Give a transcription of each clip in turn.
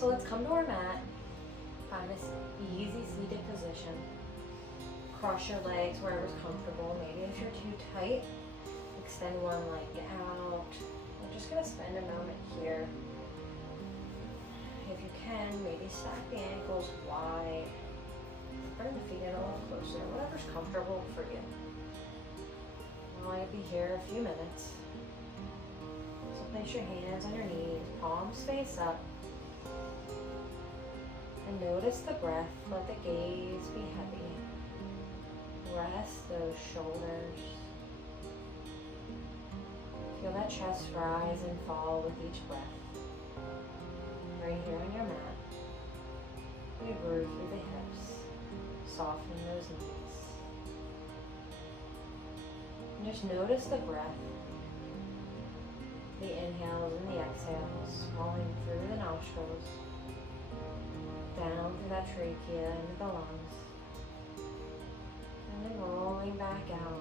So let's come to our mat. Find this easy seated position. Cross your legs wherever's comfortable. Maybe if you're too tight, extend one leg out. We're just gonna spend a moment here. If you can, maybe stack the ankles wide. Bring the feet in a little closer, whatever's comfortable for you. I'll only be here a few minutes. So place your hands on your knees, palms face up. And notice the breath, let the gaze be heavy. Rest those shoulders. Feel that chest rise and fall with each breath. Right here on your mat. We breathe through the hips, soften those knees. And just notice the breath, the inhales and the exhales, falling through the nostrils, down through that trachea into the lungs, and then rolling back out.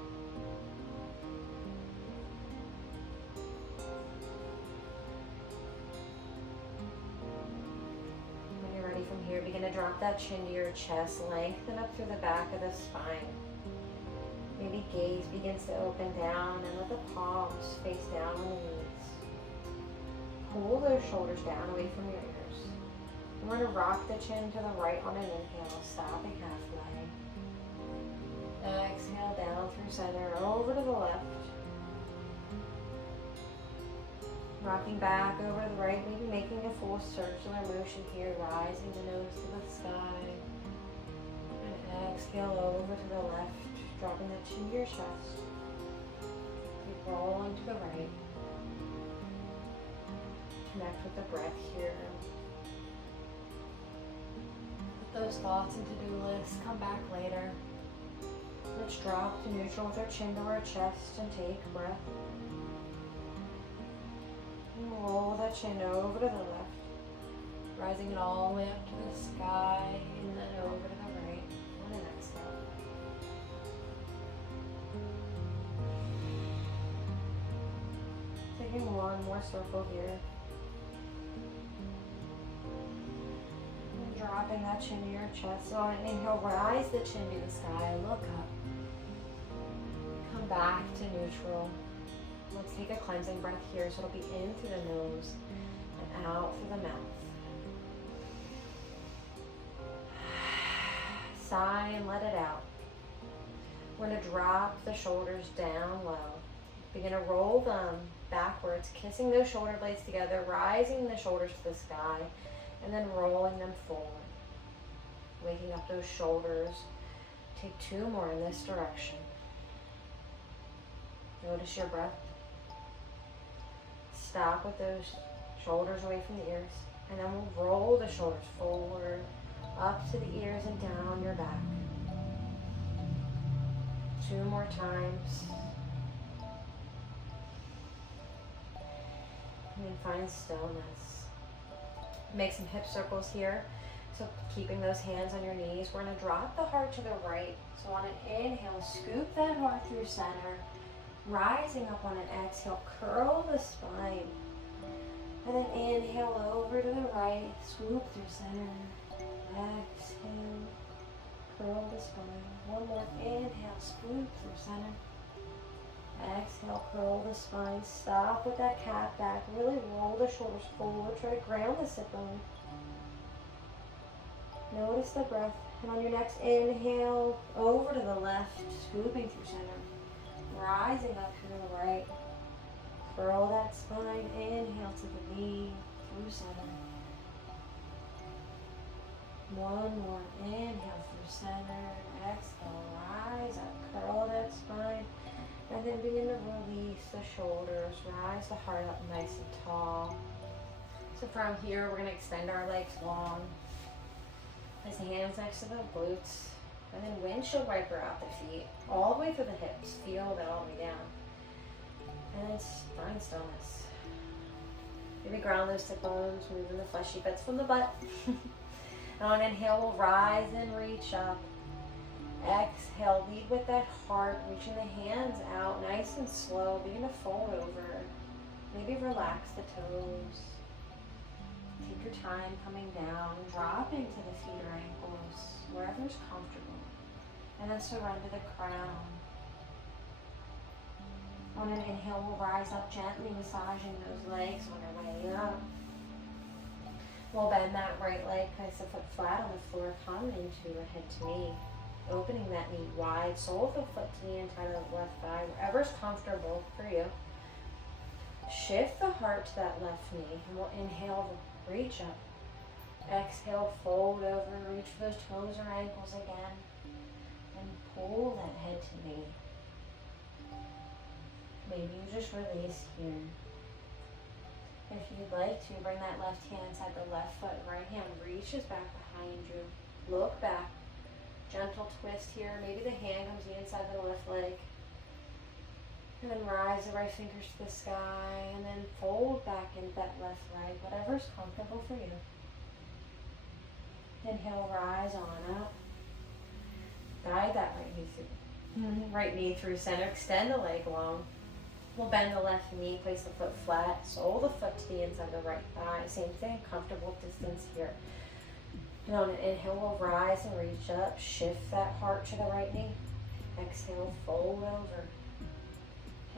When you're ready from here, begin to drop that chin to your chest, lengthen up through the back of the spine. Maybe gaze begins to open down and let the palms face down on the knees. Pull those shoulders down away from your ears. We're going to rock the chin to the right on an inhale, stopping halfway. Exhale down through center, over to the left. Rocking back over to the right, maybe making a full circular motion here, rising the nose to the sky. And exhale over to the left, dropping the chin to your chest. Keep rolling to the right. Connect with the breath here. Put those thoughts and to-do lists, come back later. Let's drop to neutral with our chin to our chest and take a breath. And roll that chin over to the left, rising it all the way up to the sky and then over to the right. On an exhale. Taking one more circle here. Dropping that chin to your chest. So on an inhale, rise the chin to the sky, look up. Come back to neutral. Let's take a cleansing breath here. So it'll be in through the nose and out through the mouth. Sigh and let it out. We're going to drop the shoulders down low. Begin to roll them backwards, kissing those shoulder blades together, rising the shoulders to the sky, and then rolling them forward. Waking up those shoulders. Take two more in this direction. Notice your breath. Stop with those shoulders away from the ears. And then we'll roll the shoulders forward, up to the ears and down your back. Two more times. And then find stillness. Make some hip circles here. So keeping those hands on your knees. We're going to drop the heart to the right. So on an inhale, scoop that heart through center. Rising up on an exhale, curl the spine. And then inhale over to the right, swoop through center. Exhale, curl the spine. One more inhale, swoop through center. Exhale, curl the spine. Stop with that cat back. Really roll the shoulders forward. Try to ground the sit bone. Notice the breath. And on your next inhale, over to the left, swooping through center. Rising up to the right. Curl that spine. Inhale to the knee, through center. One more. Inhale through center. Exhale, rise up. Curl that spine. And then begin to release the shoulders. Rise the heart up nice and tall. So from here, we're going to extend our legs long. Place the hands next to the glutes. And then windshield wiper out the feet. All the way through the hips. Feel that all the way down. And then find stillness. Maybe ground those sit bones. Moving the fleshy bits from the butt. And on inhale, we'll rise and reach up. Exhale, lead with that heart, reaching the hands out nice and slow. Begin to fold over. Maybe relax the toes. Take your time coming down, dropping to the feet or ankles, wherever's comfortable. And then surrender the crown. On an inhale, we'll rise up gently, massaging those legs on our way up. We'll bend that right leg, place the foot flat on the floor, coming into a head to knee. Opening that knee wide, sole of the foot to the inside of the left thigh, wherever's comfortable for you. Shift the heart to that left knee, and we'll inhale, reach up. Exhale, fold over, reach for those toes or ankles again, and pull that head to knee. Maybe you just release here. If you'd like to, bring that left hand inside the left foot, right hand reaches back behind you. Look back. Gentle twist here. Maybe the hand comes inside the left leg. And then rise the right fingers to the sky, and then fold back into that left leg, whatever's comfortable for you. Inhale, rise on up. Guide that right knee through center. Extend the leg long. We'll bend the left knee, place the foot flat, sole the foot to the inside of the right thigh. Same thing, comfortable distance here. And on an inhale, we'll rise and reach up. Shift that heart to the right knee. Exhale, fold over.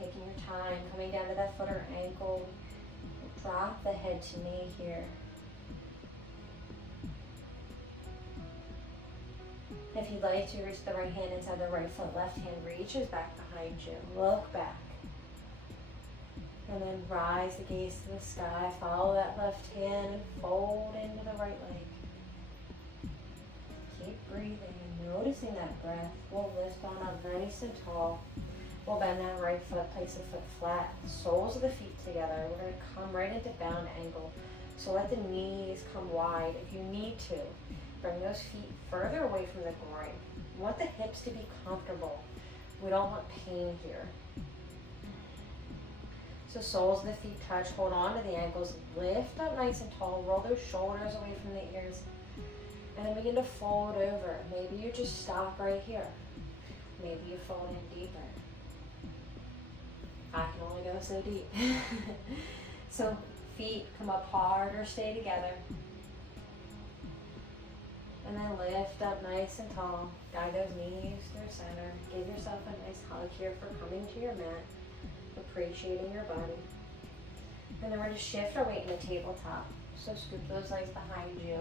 Taking your time, coming down to that foot or ankle. Drop the head to knee here. If you'd like to, reach the right hand inside the right foot. Left hand reaches back behind you. Look back. And then rise the gaze to the sky. Follow that left hand and fold into the right leg. Keep breathing and noticing that breath. We'll lift on up nice and tall. We'll bend that right foot, place the foot flat. Soles of the feet together. We're going to come right into bound angle. So let the knees come wide if you need to. Bring those feet further away from the groin. We want the hips to be comfortable. We don't want pain here. So soles of the feet touch, hold on to the ankles, lift up nice and tall, roll those shoulders away from the ears, and then begin to fold over. Maybe you just stop right here. Maybe you fold in deeper. I can only go so deep. So feet come up hard or stay together. And then lift up nice and tall. Guide those knees through center. Give yourself a nice hug here for coming to your mat. Appreciating your body. And then we're going to shift our weight in the tabletop. So scoop those legs behind you.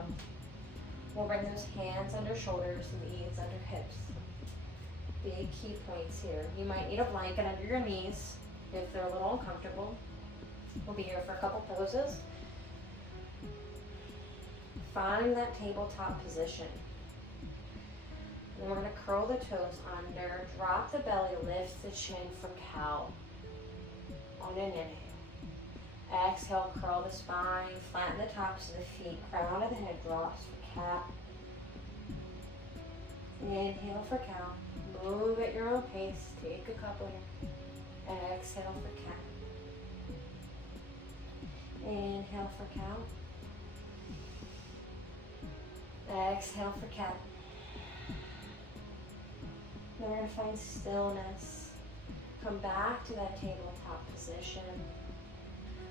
We'll bring those hands under shoulders and knees under hips. Big key points here. You might need a blanket under your knees if they're a little uncomfortable. We'll be here for a couple poses. Find that tabletop position. And we're going to curl the toes under, drop the belly, lift the chin for cow. On an inhale. Exhale, curl the spine, flatten the tops of the feet, crown of the head drops for cat. Inhale for cow. Move at your own pace. Take a couple here. Exhale for cat. Inhale for cow. Exhale for cat. Then we're going to find stillness. Come back to that tabletop position.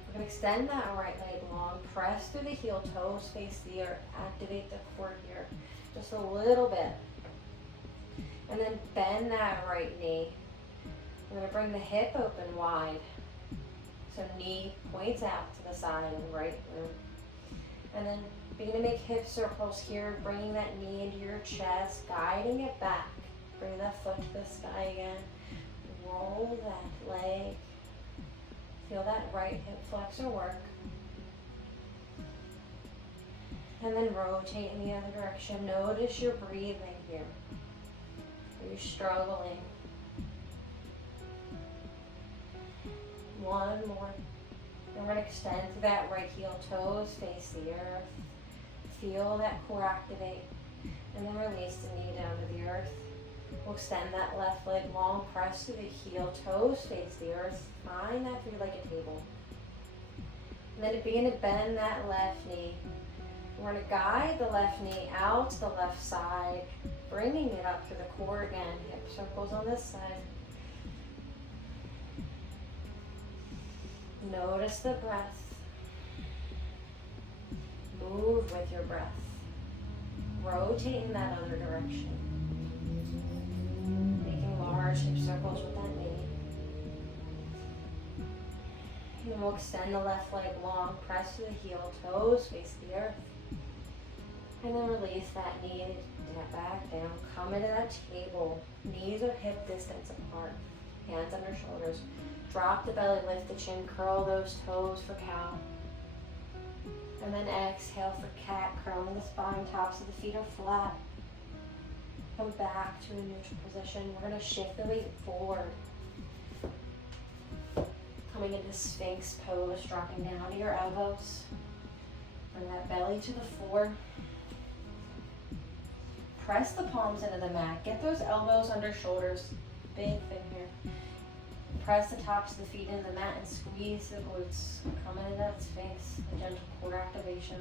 We're going to extend that right leg long. Press through the heel, toes face the earth. Activate the core here just a little bit. And then bend that right knee. We're going to bring the hip open wide. So knee points out to the side and right glute. And then begin to make hip circles here, bringing that knee into your chest, guiding it back. Bring that foot to the sky again. Roll that leg. Feel that right hip flexor work. And then rotate in the other direction. Notice your breathing here. Are you struggling? One more. And we're going to extend through that right heel, toes face the earth. Feel that core activate. And then release the knee down to the earth. We'll extend that left leg long, press through the heel, toes face the earth. Find that for you like a table. And then begin to bend that left knee. We're going to guide the left knee out to the left side, bringing it up to the core again. Hip circles on this side. Notice the breath. move with your breath. Rotate in that other direction. Making large hip circles with that knee. And we'll extend the left leg long, press to the heel, toes face the earth. And then release that knee, back down, come into that table. Knees are hip distance apart, hands under shoulders. Drop the belly, lift the chin, curl those toes for cow. And then exhale for cat, curling the spine, tops of the feet are flat. Come back to a neutral position. We're going to shift the weight forward. Coming into Sphinx pose, dropping down to your elbows. Bring that belly to the floor. Press the palms into the mat. Get those elbows under shoulders. Big thing here. Press the tops of the feet into the mat and squeeze the glutes. Come into that Sphinx. A gentle core activation.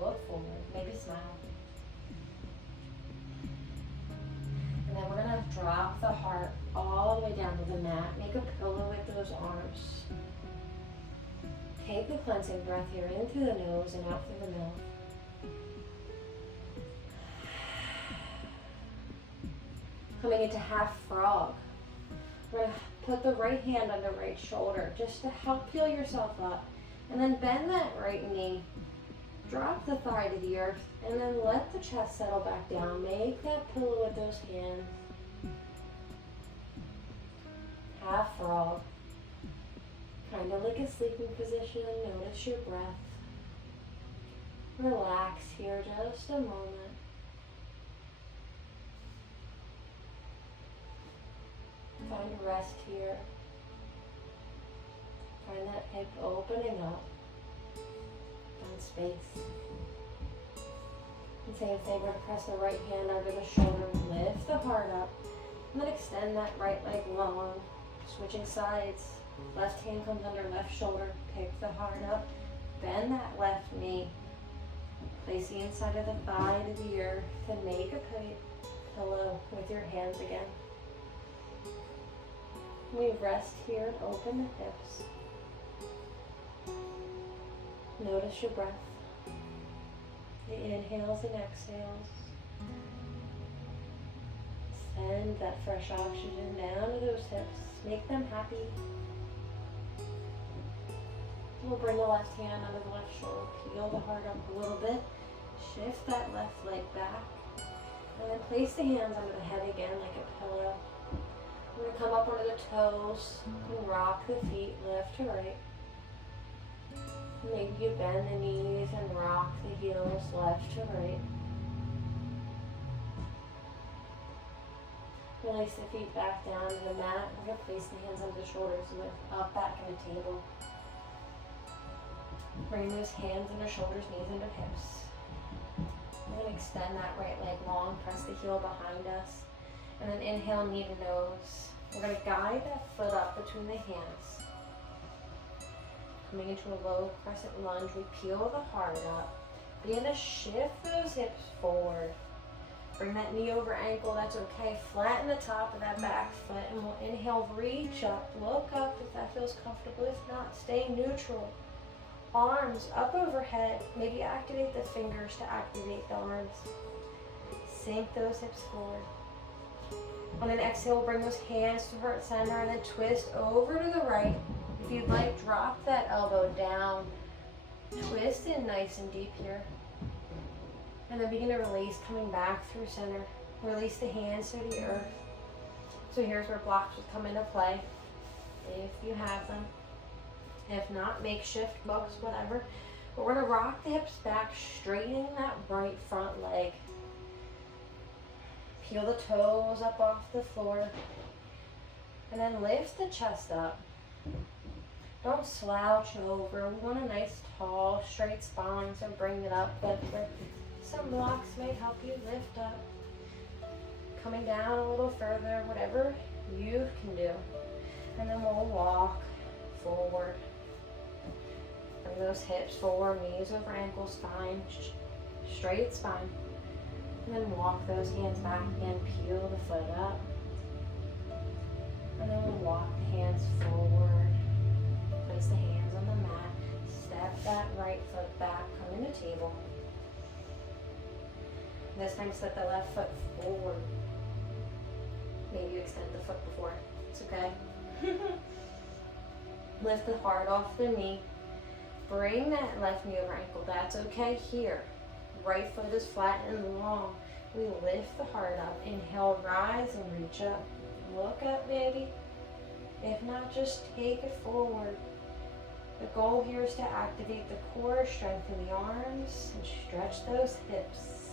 Look forward. Maybe smile. And then we're going to drop the heart all the way down to the mat. Make a pillow with those arms. Take a cleansing breath here in through the nose and out through the mouth. Coming into half frog. We're going to put the right hand on the right shoulder just to help peel yourself up. And then bend that right knee. Drop the thigh to the earth. And then let the chest settle back down. Make that pillow with those hands. Half frog. Kind of like a sleeping position. Notice your breath. Relax here just a moment. Find rest here. Find that hip opening up. Find space. And same thing, we're going to press the right hand under the shoulder, lift the heart up, and then extend that right leg long. Switching sides. Left hand comes under left shoulder, pick the heart up, bend that left knee. Place the inside of the thigh to the earth and make a pillow with your hands again. We rest here and open the hips. Notice your breath. The inhales and exhales. Send that fresh oxygen down to those hips. Make them happy. We'll bring the left hand under the left shoulder. Peel the heart up a little bit. Shift that left leg back. And then place the hands under the head again like a pillow. We're going to come up under the toes and rock the feet left to right. Maybe you bend the knees and rock the heels left to right. Release the feet back down to the mat. We're going to place the hands under the shoulders, lift up back in the table. Bring those hands under shoulders, knees under hips. We're going to extend that right leg long, press the heel behind us. And then inhale, knee to nose. We're going to guide that foot up between the hands. Coming into a low crescent lunge, we peel the heart up. Begin to shift those hips forward. Bring that knee over ankle, that's okay. Flatten the top of that back foot and we'll inhale, reach up, look up if that feels comfortable. If not, stay neutral. Arms up overhead. Maybe activate the fingers to activate the arms. Sink those hips forward. On an exhale, bring those hands to heart center and then twist over to the right. If you'd like, drop that elbow down. Twist in nice and deep here. And then begin to release, coming back through center. Release the hands to the earth. So here's where blocks would come into play, if you have them. If not, makeshift books, whatever. But we're going to rock the hips back, straightening that right front leg. Peel the toes up off the floor. And then lift the chest up. Don't slouch over. We want a nice, tall, straight spine, so bring it up. But some blocks may help you lift up. Coming down a little further, whatever you can do. And then we'll walk forward. Bring those hips forward, knees over ankles, spine, straight spine. And then walk those hands back again, peel the foot up. And then we'll walk the hands forward. Place the hands on the mat. Step that right foot back, come into table. This time step the left foot forward. Maybe you extend the foot before. It's okay. Lift the heart off the knee. Bring that left knee over ankle. That's okay here. Right foot is flat and long. We lift the heart up. Inhale, rise and reach up. Look up, baby. If not, just take it forward. The goal here is to activate the core, strengthen the arms, and stretch those hips.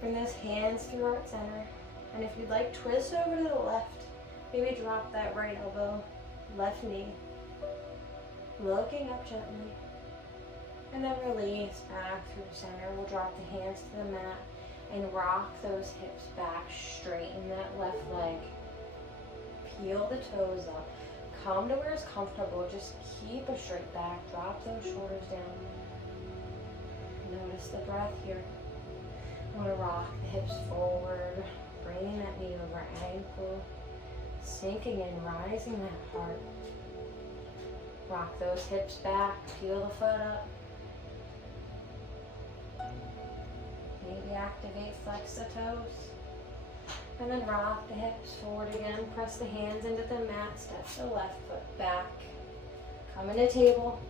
Bring those hands through heart center. And if you'd like, twist over to the left. Maybe drop that right elbow, left knee. Looking up gently. And then release back through center. We'll drop the hands to the mat and rock those hips back. Straighten that left leg. Peel the toes up. Come to where it's comfortable. Just keep a straight back. Drop those shoulders down. Notice the breath here. I'm going to rock the hips forward. Bringing that knee over ankle. Sinking in, rising that heart. Rock those hips back. Peel the foot up. Maybe activate, flex the toes. And then rock the hips forward again. Press the hands into the mat. Step the left foot back. Come into table.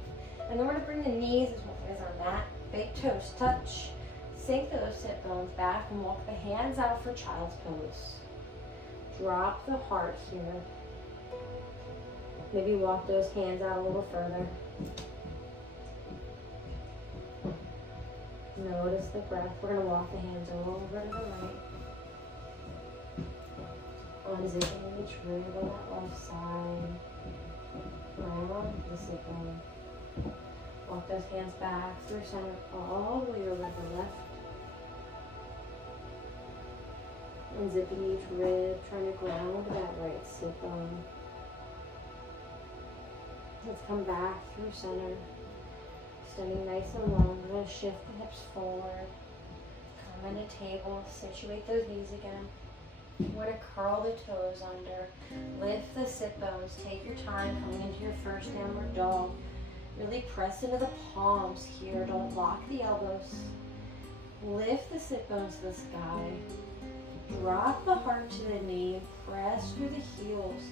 And then we're going to bring the knees as well as our mat. Big toes touch. Sink those hip bones back and walk the hands out for child's pose. Drop the heart here. Maybe walk those hands out a little further. Notice the breath. We're going to walk the hands over to the right. Unzipping each rib on that left side. Round the sit bone. Walk those hands back through center all the way over to the left. Unzipping each rib, trying to ground that right sit bone. Let's come back through center. Standing nice and long. We're going to shift the hips forward. Come into table. Situate those knees again. We're going to curl the toes under. Lift the sit bones. Take your time coming into your first downward dog. Really press into the palms here. Don't lock the elbows. Lift the sit bones to the sky. Drop the heart to the knee. Press through the heels.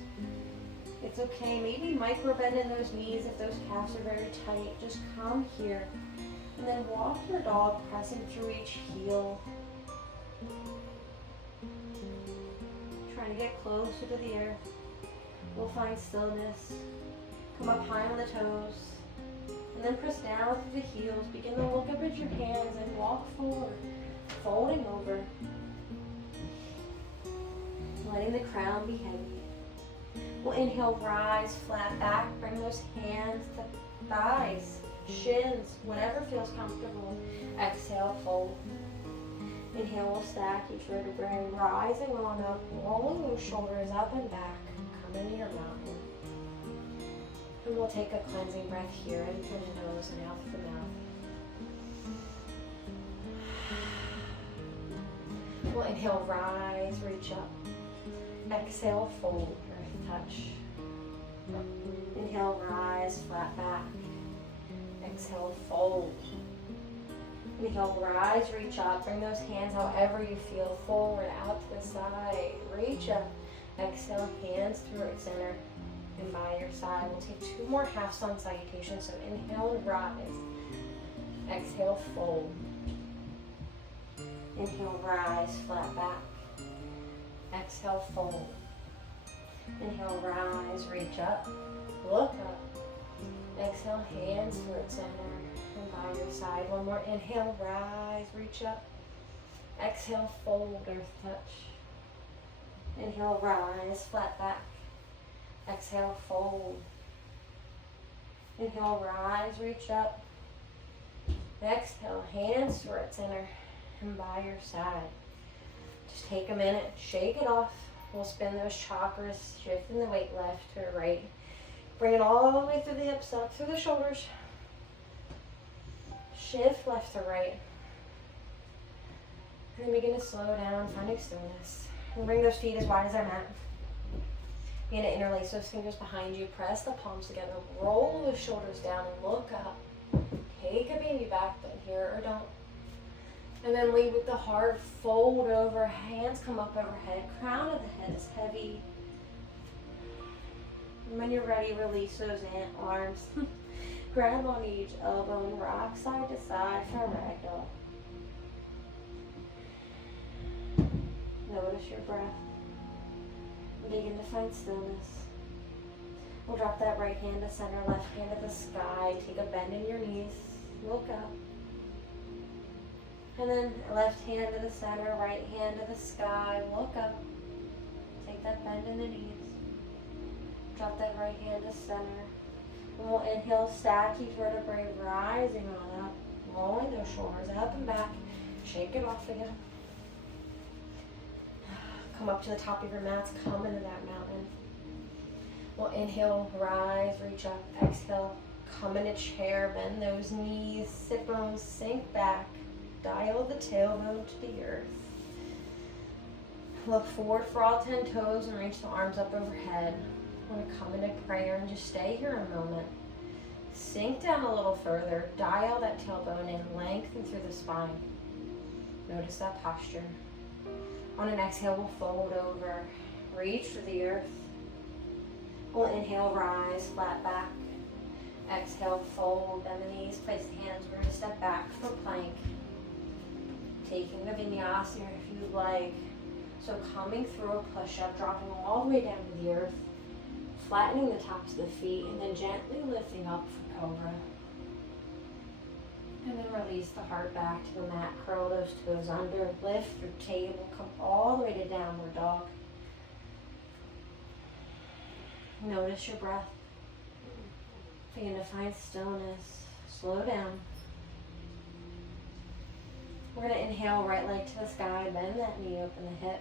It's okay. Maybe micro bend in those knees if those calves are very tight. Just come here. And then walk your dog, pressing through each heel. Trying to get closer to the earth. We'll find stillness. Come up high on the toes. And then press down through the heels. Begin to look up at your hands and walk forward. Folding over. Letting the crown be heavy. We'll inhale, rise, flat back. Bring those hands to thighs, shins, whatever feels comfortable. Exhale, fold. Inhale, we'll stack each vertebrae, rising on up, rolling those shoulders up and back. Come into your mountain. And we'll take a cleansing breath here in through the nose and out through the mouth. We'll inhale, rise, reach up. Exhale, fold, earth touch. Inhale, rise, flat back. Exhale, fold. Inhale, rise, reach up. Bring those hands however you feel. Forward, out to the side. Reach up. Exhale, hands through at center. And by your side, we'll take two more half sun salutations. So inhale and rise. Exhale, fold. Inhale, rise, flat back. Exhale, fold. Inhale, rise, reach up, look up. Exhale, hands through at center and by your side. One more. Inhale, rise, reach up. Exhale, fold, earth touch. Inhale, rise, flat back. Exhale, fold. Inhale, rise, reach up. Exhale, hands through at center and by your side. Just take a minute, shake it off. We'll spin those chakras, shifting the weight left to right. Bring it all the way through the hips, up through the shoulders. Shift left to right. And then begin to slow down, finding stillness. And bring those feet as wide as our mat. Begin to interlace those fingers behind you. Press the palms together. Roll those shoulders down and look up. Take a baby back bend here or don't. And then lead with the heart, fold over, hands come up overhead, crown of the head is heavy. And when you're ready, release those arms. Grab on each elbow and rock side to side for a ragdoll. Notice your breath. Begin to find stillness. We'll drop that right hand to center, left hand to the sky. Take a bend in your knees. Look up. And then left hand to the center, right hand to the sky. Look up. Take that bend in the knees. Drop that right hand to center. And we'll inhale, stack each vertebrae, rising on up. Rolling those shoulders up and back. Shake it off again. Come up to the top of your mats. Come into that mountain. We'll inhale, rise, reach up. Exhale, come in a chair. Bend those knees, sit bones, sink back. Dial the tailbone to the earth. Look forward for all 10 toes and reach the arms up overhead. We're going to come into prayer and just stay here a moment. Sink down a little further. Dial that tailbone in, lengthen through the spine. Notice that posture. On an exhale, we'll fold over. Reach for the earth. We'll inhale, rise, flat back. Exhale, fold, bend the knees, place the hands. We're going to step back for plank. Taking the vinyasa if you'd like. So coming through a push-up, dropping all the way down to the earth, flattening the tops of the feet, and then gently lifting up for cobra. And then release the heart back to the mat, curl those toes under, lift your table, come all the way to downward dog. Notice your breath. Begin to find stillness. Slow down. We're going to inhale, right leg to the sky, bend that knee, open the hip.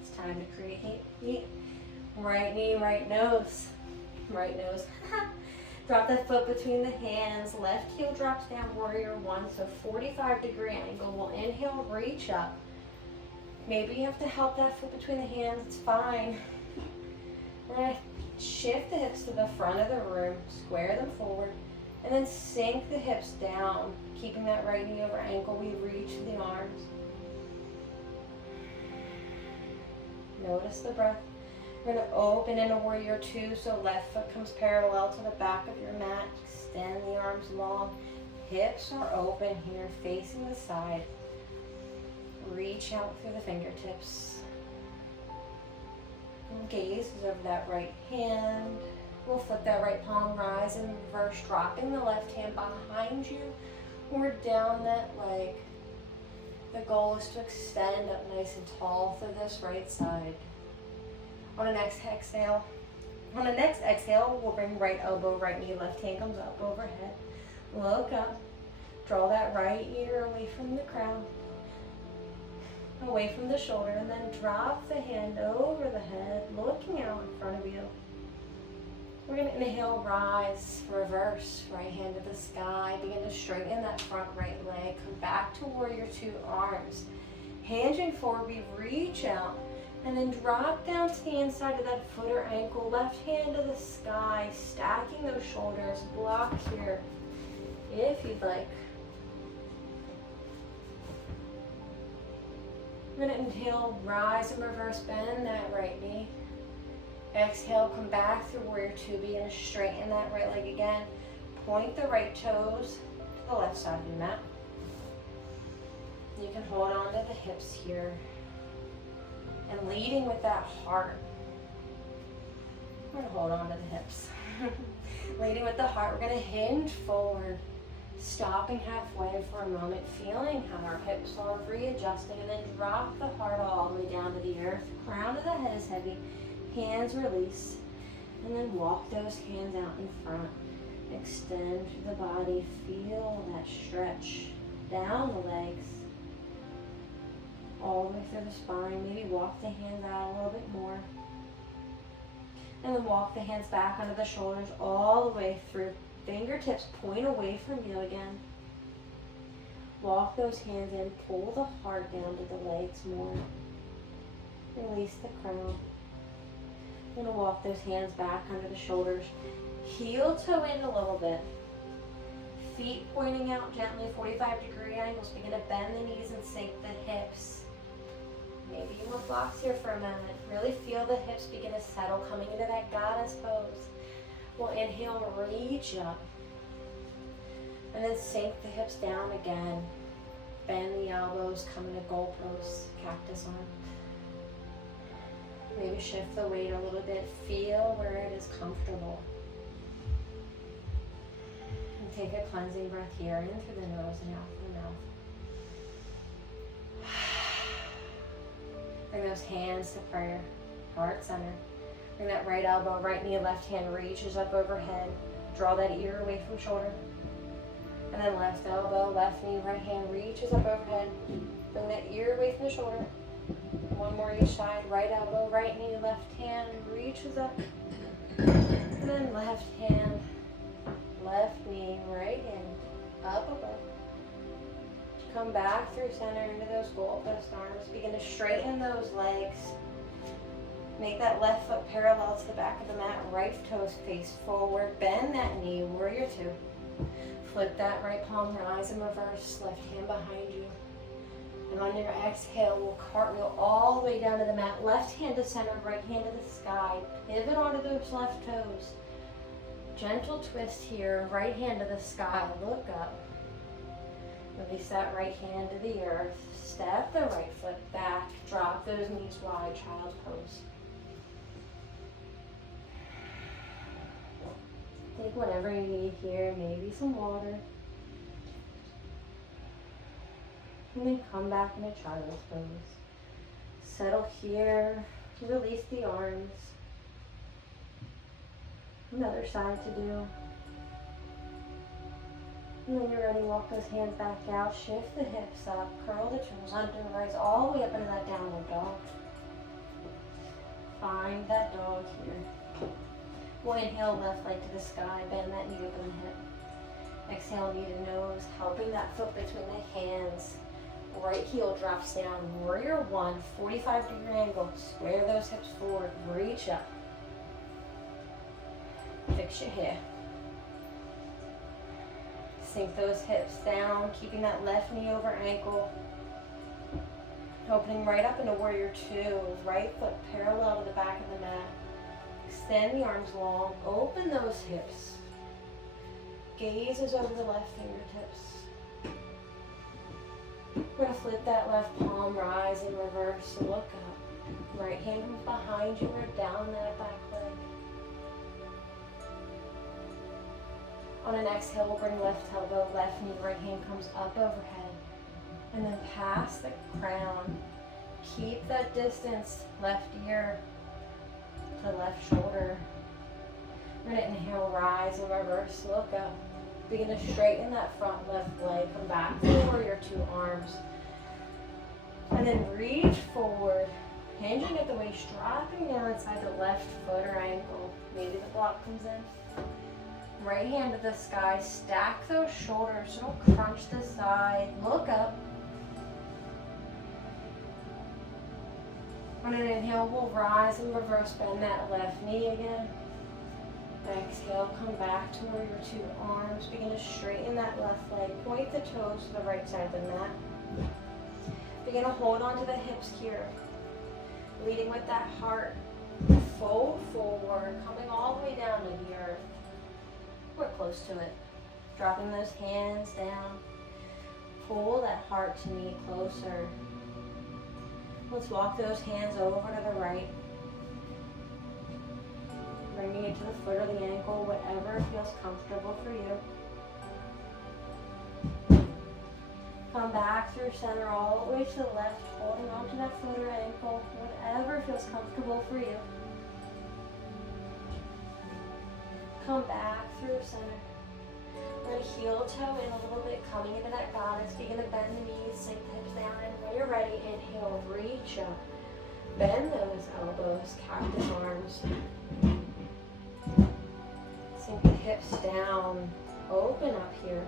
It's time to create heat. Right knee, right nose. Right nose. Drop that foot between the hands. Left heel drops down, warrior one. So 45-degree angle. We'll inhale, reach up. Maybe you have to help that foot between the hands. It's fine. We're going to shift the hips to the front of the room. Square them forward. And then sink the hips down. Keeping that right knee over ankle. We reach the arms. Notice the breath. We're going to open into warrior two, so left foot comes parallel to the back of your mat. Extend the arms long. Hips are open here, facing the side. Reach out through the fingertips. And gaze is over that right hand. We'll flip that right palm, rise and reverse, dropping the left hand behind you. We're down that leg. The goal is to extend up nice and tall for this right side. On the next exhale, we'll bring right elbow, right knee, left hand comes up overhead. Look up. Draw that right ear away from the crown, away from the shoulder, and then drop the hand over the head, looking out in front of you. We're going to inhale, rise, reverse, right hand to the sky. Begin to straighten that front right leg. Come back to warrior two, arms. Hinging forward, we reach out. And then drop down to the inside of that foot or ankle. Left hand to the sky, stacking those shoulders. Block here if you'd like. I'm going to inhale, rise and reverse, bend that right knee. Exhale, come back through warrior two. Begin to straighten that right leg again. Point the right toes to the left side of your mat. You can hold on to the hips here. And leading with that heart. We're going to hold on to the hips. Leading with the heart, we're going to hinge forward. Stopping halfway for a moment, feeling how our hips are readjusting, and then drop the heart all the way down to the earth. Crown of the head is heavy. Hands release. And then walk those hands out in front. Extend through the body. Feel that stretch down the legs. All the way through the spine. Maybe walk the hands out a little bit more. And then walk the hands back under the shoulders all the way through. Fingertips point away from you again. Walk those hands in. Pull the heart down to the legs more. Release the crown. I'm going to walk those hands back under the shoulders. Heel toe in a little bit. feet pointing out gently, 45-degree angles. Begin to bend the knees and sink the hips. Maybe you will box here for a moment. Really feel the hips begin to settle, coming into that goddess pose. We'll inhale, reach up. And then sink the hips down again. Bend the elbows, come into goalpost, cactus arm. Maybe shift the weight a little bit. Feel where it is comfortable. And take a cleansing breath here, in through the nose and out through the mouth. Bring those hands to prayer, heart center. Bring that right elbow, right knee, left hand reaches up overhead. Draw that ear away from shoulder. And then left elbow, left knee, right hand reaches up overhead. Bring that ear away from the shoulder. One more each side. Right elbow, right knee, left hand reaches up. And then left hand, left knee, right hand, up above. Come back through center into those goalpost arms. Begin to straighten those legs. Make that left foot parallel to the back of the mat. Right toes face forward. Bend that knee, warrior two. Flip that right palm, rise and reverse. Left hand behind you. And on your exhale, we'll cartwheel all the way down to the mat. Left hand to center, right hand to the sky. Pivot onto those left toes. Gentle twist here. Right hand to the sky. Look up. Release that right hand to the earth. Step the right foot back. Drop those knees wide, child's pose. Take whatever you need here, maybe some water. And then come back into child's pose. Settle here. Release the arms. Another side to do. And when you're ready, walk those hands back out. Shift the hips up. Curl the toes under. Rise all the way up into that downward dog. Find that dog here. We'll inhale, left leg to the sky. Bend that knee, open the hip. Exhale, knee to nose. Helping that foot between the hands. Right heel drops down. Warrior one, 45-degree angle. Square those hips forward. Reach up. Fix your hair. Sink those hips down, keeping that left knee over ankle. Opening right up into warrior two. Right foot parallel to the back of the mat. Extend the arms long. Open those hips. Gaze is over the left fingertips. We're going to flip that left palm, rise and reverse. Look up. Right hand comes behind you. We're down that back leg. On an exhale, we'll bring left elbow, left knee, right hand comes up overhead. And then past the crown. Keep that distance, left ear to left shoulder. We're going to inhale, rise and reverse. Look up. Begin to straighten that front left leg. Come back forward, your two arms. And then reach forward. Hinging at the waist, dropping down inside the left foot or ankle. Maybe the block comes in. Right hand to the sky. Stack those shoulders. Don't crunch the side. Look up. On an inhale, we'll rise and reverse. Bend that left knee again. Exhale, come back to where your two arms. Begin to straighten that left leg. Point the toes to the right side of the mat. Begin to hold on to the hips here. Leading with that heart. Fold forward. Coming all the way down to the earth. We're close to it. Dropping those hands down. Pull that heart to knee closer. Let's walk those hands over to the right. Bringing it to the foot or the ankle, whatever feels comfortable for you. Come back through center all the way to the left, holding on to that foot or ankle, whatever feels comfortable for you. Come back through center. We're going to heel toe in a little bit, coming into that goddess. Begin to bend the knees, sink the hips down, and when you're ready, inhale, reach up. Bend those elbows, cactus arms. Sink the hips down, open up here.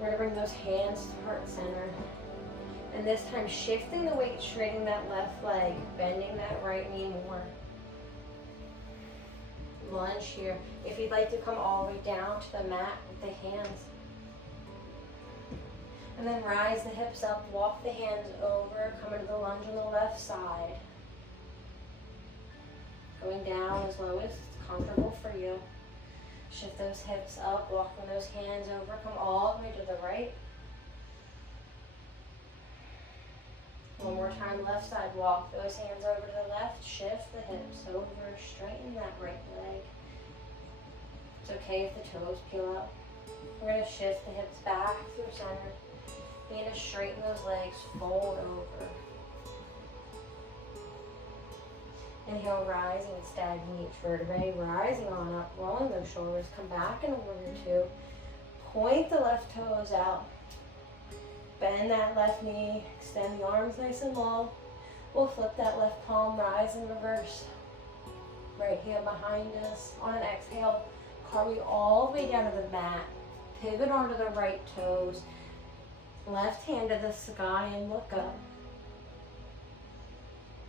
We're going to bring those hands to heart center. And this time, shifting the weight, straightening that left leg, bending that right knee more. lunge here. If you'd like to come all the way down to the mat with the hands. And then rise the hips up, walk the hands over, come into the lunge on the left side. Going down as low as it's comfortable for you. Shift those hips up, walking those hands over, come all the way to the right. One more time, left side, walk those hands over to the left, shift the hips over, straighten that right leg. It's okay if the toes peel out. We're going to shift the hips back through center. You're going to straighten those legs, fold over. Inhale, rising and stacking each vertebrae, rising on up, rolling those shoulders, come back in a warrior two. Point the left toes out. Bend that left knee, extend the arms nice and long. We'll flip that left palm, rise and reverse. Right hand behind us. On an exhale, cartwheel all the way down to the mat. Pivot onto the right toes. Left hand to the sky and look up.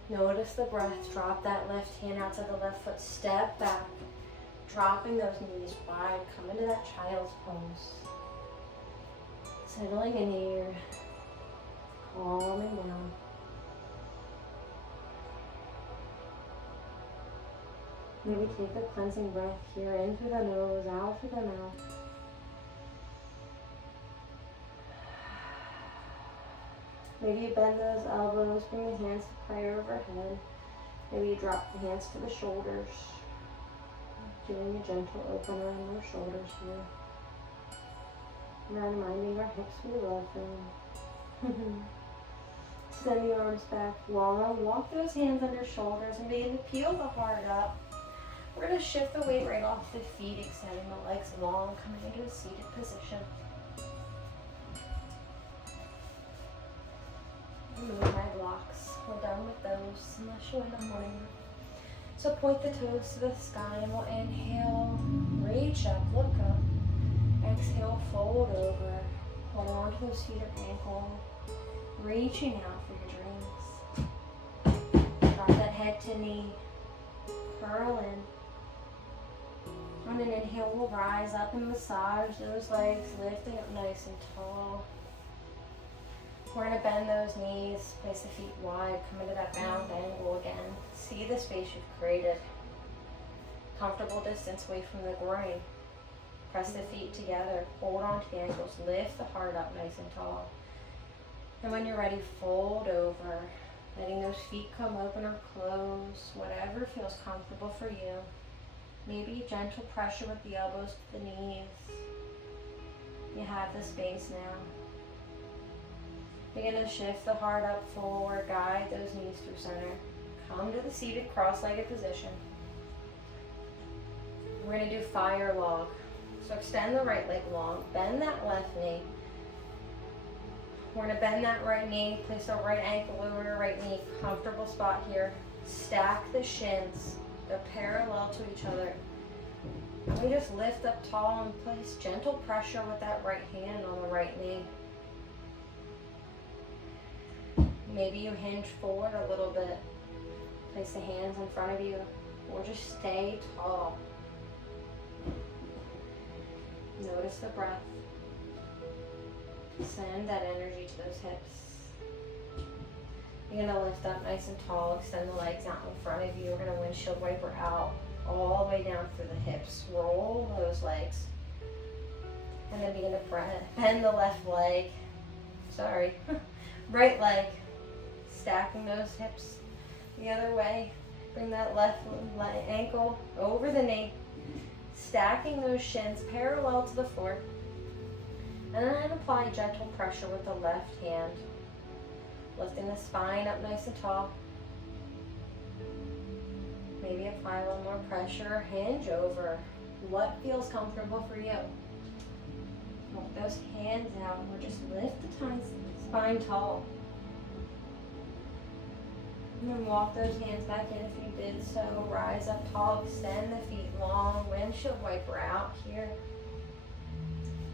Notice the breath. Drop that left hand out to the left foot. Step back. Dropping those knees wide. Come into that child's pose. Settling in here. Calming down. Maybe take a cleansing breath here. In through the nose, out through the mouth. Maybe you bend those elbows, bring the hands to prayer overhead. Maybe you drop the hands to the shoulders. Doing a gentle opener on those shoulders here. Reminding our hips we love them. Send the arms back long. Walk those hands under shoulders and begin to peel the heart up. We're going to shift the weight right off the feet, extending the legs long, coming into a seated position. Move my blocks. We're done with those unless you're in the morning. So point the toes to the sky and we'll inhale, reach up, look up. Exhale, fold over. Hold on to those feet or ankle. Reaching out for your dreams. Drop that head to knee. Curl in. On an inhale, we'll rise up and massage those legs, lifting up nice and tall. We're going to bend those knees, place the feet wide, come into that bound angle again. See the space you've created. Comfortable distance away from the groin. Press the feet together, hold on to the ankles, lift the heart up nice and tall. And when you're ready, fold over, letting those feet come open or close, whatever feels comfortable for you. Maybe gentle pressure with the elbows to the knees. You have the space now. Begin to shift the heart up forward, guide those knees through center. Come to the seated cross-legged position. We're going to do fire log. So extend the right leg long, bend that left knee. We're going to bend that right knee, place our right ankle over your right knee, comfortable spot here. Stack the shins, they're parallel to each other. And we just lift up tall and place gentle pressure with that right hand on the right knee. Maybe you hinge forward a little bit. Place the hands in front of you, or just stay tall. Notice the breath. Send that energy to those hips. You're going to lift up nice and tall, extend the legs out in front of you. We're going to windshield wiper out all the way down through the hips. Roll those legs. And then begin to bend the left leg. Sorry. Right leg. Stacking those hips the other way. Bring that left ankle over the knee. Stacking those shins parallel to the floor. And then apply gentle pressure with the left hand. Lifting the spine up nice and tall. Maybe apply a little more pressure. Hinge over. What feels comfortable for you? Walk those hands out. Or just lift the spine tall. And then walk those hands back in if you did so. Rise up tall, extend the feet long. Windshield wiper out here.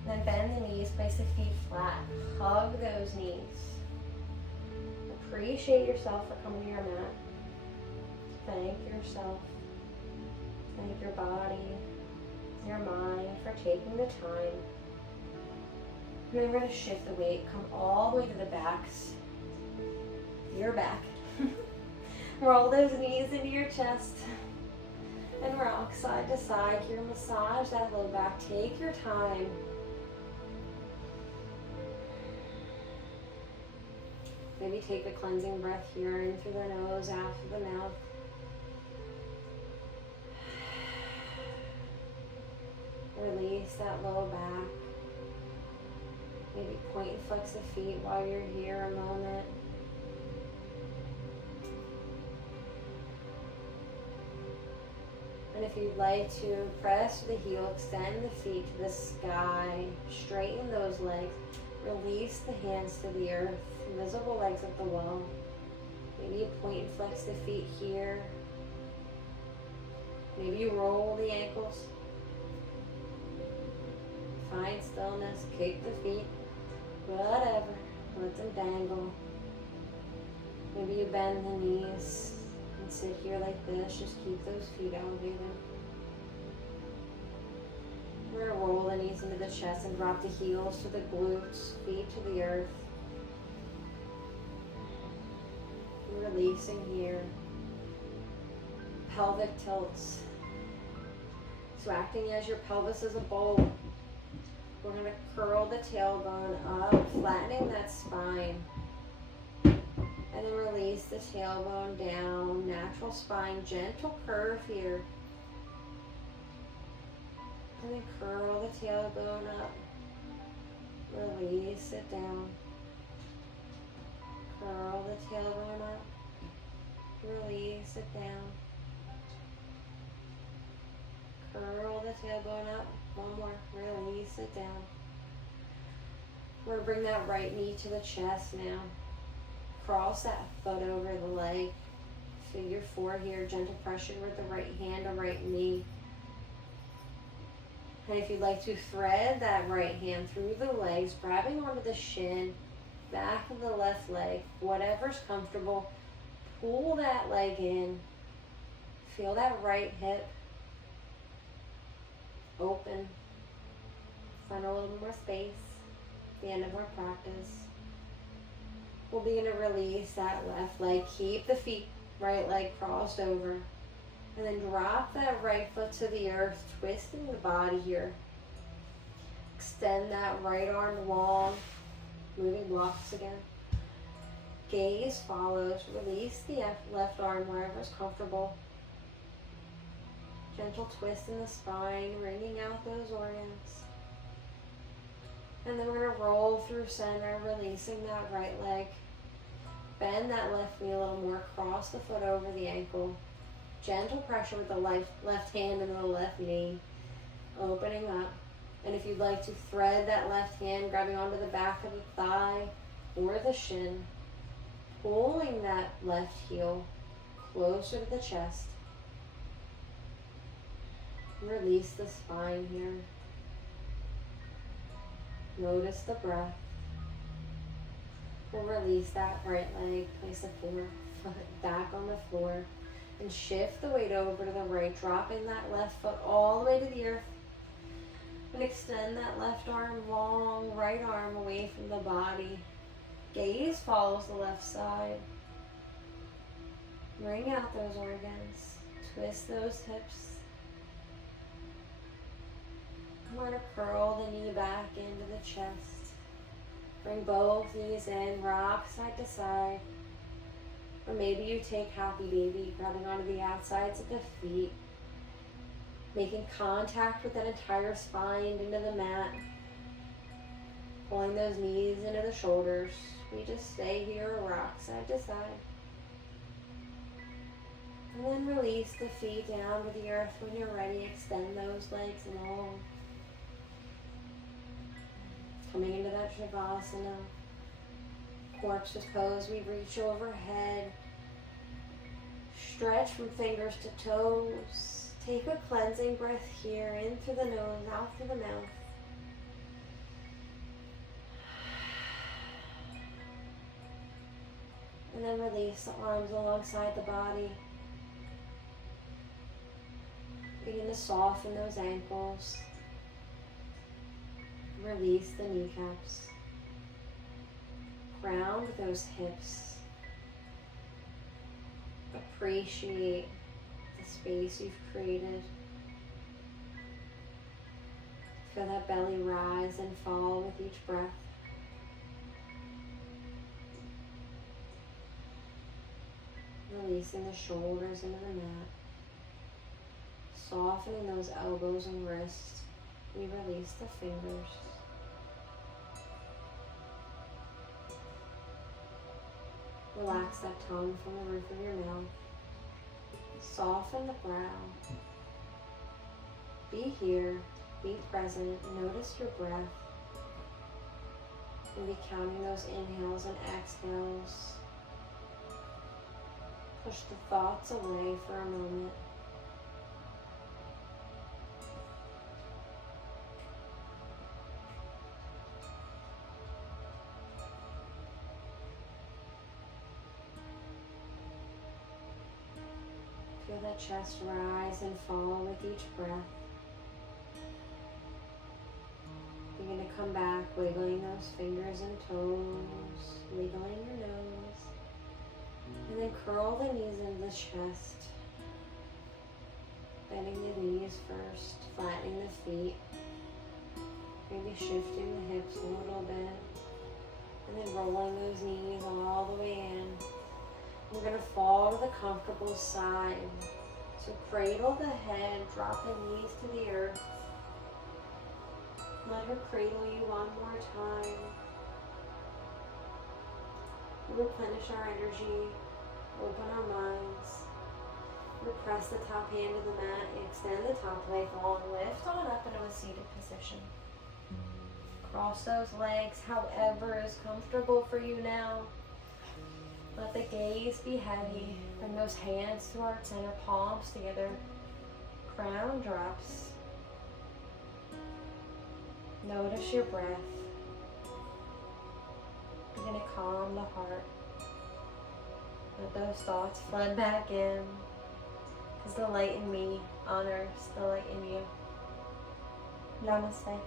Then bend the knees, place the feet flat. Hug those knees. Appreciate yourself for coming to your mat. Thank yourself. Thank your body, your mind for taking the time. And then we're going to shift the weight, come all the way to the backs, your back. Roll those knees into your chest and rock side to side. Here, massage that low back. Take your time. Maybe take a cleansing breath here, in through the nose, out through the mouth. Release that low back. Maybe point and flex the feet while you're here a moment. And if you'd like to, press the heel, extend the feet to the sky, straighten those legs, release the hands to the earth, invisible legs at the wall. Maybe you point and flex the feet here. Maybe you roll the ankles. Find stillness, kick the feet, whatever, let them dangle. Maybe you bend the knees and sit here like this, just keep those feet elevated. We're going to roll the knees into the chest and drop the heels to the glutes, feet to the earth. Releasing here. Pelvic tilts. So acting as your pelvis is a bowl. We're going to curl the tailbone up, flattening that spine. And then release the tailbone down, natural spine, gentle curve here. And then curl the tailbone up, release it down. Curl the tailbone up, release it down. Curl the tailbone up, one more, release it down. We're going to bring that right knee to the chest now. Cross that foot over the leg. Figure 4 here, gentle pressure with the right hand or right knee. And if you'd like to thread that right hand through the legs, grabbing onto the shin, back of the left leg, whatever's comfortable, pull that leg in. Feel that right hip open. Find a little more space at the end of our practice. We'll begin to release that left leg. Keep the right leg crossed over. And then drop that right foot to the earth, twisting the body here. Extend that right arm long, moving blocks again. Gaze follows. Release the left arm wherever is comfortable. Gentle twist in the spine, wringing out those organs. And then we're going to roll through center, releasing that right leg. Bend that left knee a little more, cross the foot over the ankle. Gentle pressure with the left hand and the left knee, opening up. And if you'd like to thread that left hand, grabbing onto the back of the thigh or the shin, pulling that left heel closer to the chest. Release the spine here. Notice the breath. We'll release that right leg, place the foot back on the floor, and shift the weight over to the right, dropping that left foot all the way to the earth. And extend that left arm long, right arm away from the body. Gaze follows the left side. Wring out those organs. Twist those hips. I'm going to curl the knee back into the chest. Bring both knees in, rock side to side. Or maybe you take happy baby, grabbing onto the outsides of the feet. Making contact with that entire spine into the mat. Pulling those knees into the shoulders. We just stay here, rock side to side. And then release the feet down to the earth when you're ready. Extend those legs long. Coming into that Shavasana. Corpse pose, we reach overhead. Stretch from fingers to toes. Take a cleansing breath here, in through the nose, out through the mouth. And then release the arms alongside the body. Begin to soften those ankles. Release the kneecaps. Ground those hips. Appreciate the space you've created. Feel that belly rise and fall with each breath. Releasing the shoulders into the mat. Softening those elbows and wrists. We release the fingers. Relax that tongue from the roof of your mouth. Soften the brow. Be here. Be present. Notice your breath. And be counting those inhales and exhales. Push the thoughts away for a moment. Feel that chest rise and fall with each breath. You're going to come back, wiggling those fingers and toes, wiggling your nose, and then curl the knees into the chest, bending the knees first, flattening the feet, maybe shifting the hips a little bit, and then rolling those knees all the way in. We're going to fall to the comfortable side. So cradle the head, drop the knees to the earth. Let her cradle you one more time. Replenish our energy, open our minds. Press the top hand to the mat, extend the top leg long, lift on up into a seated position. Cross those legs however is comfortable for you now. Let the gaze be heavy. Bring those hands to our center, palms together. Crown drops. Notice your breath. You're going to calm the heart. Let those thoughts flood back in. Because the light in me honors the light in you. Namaste.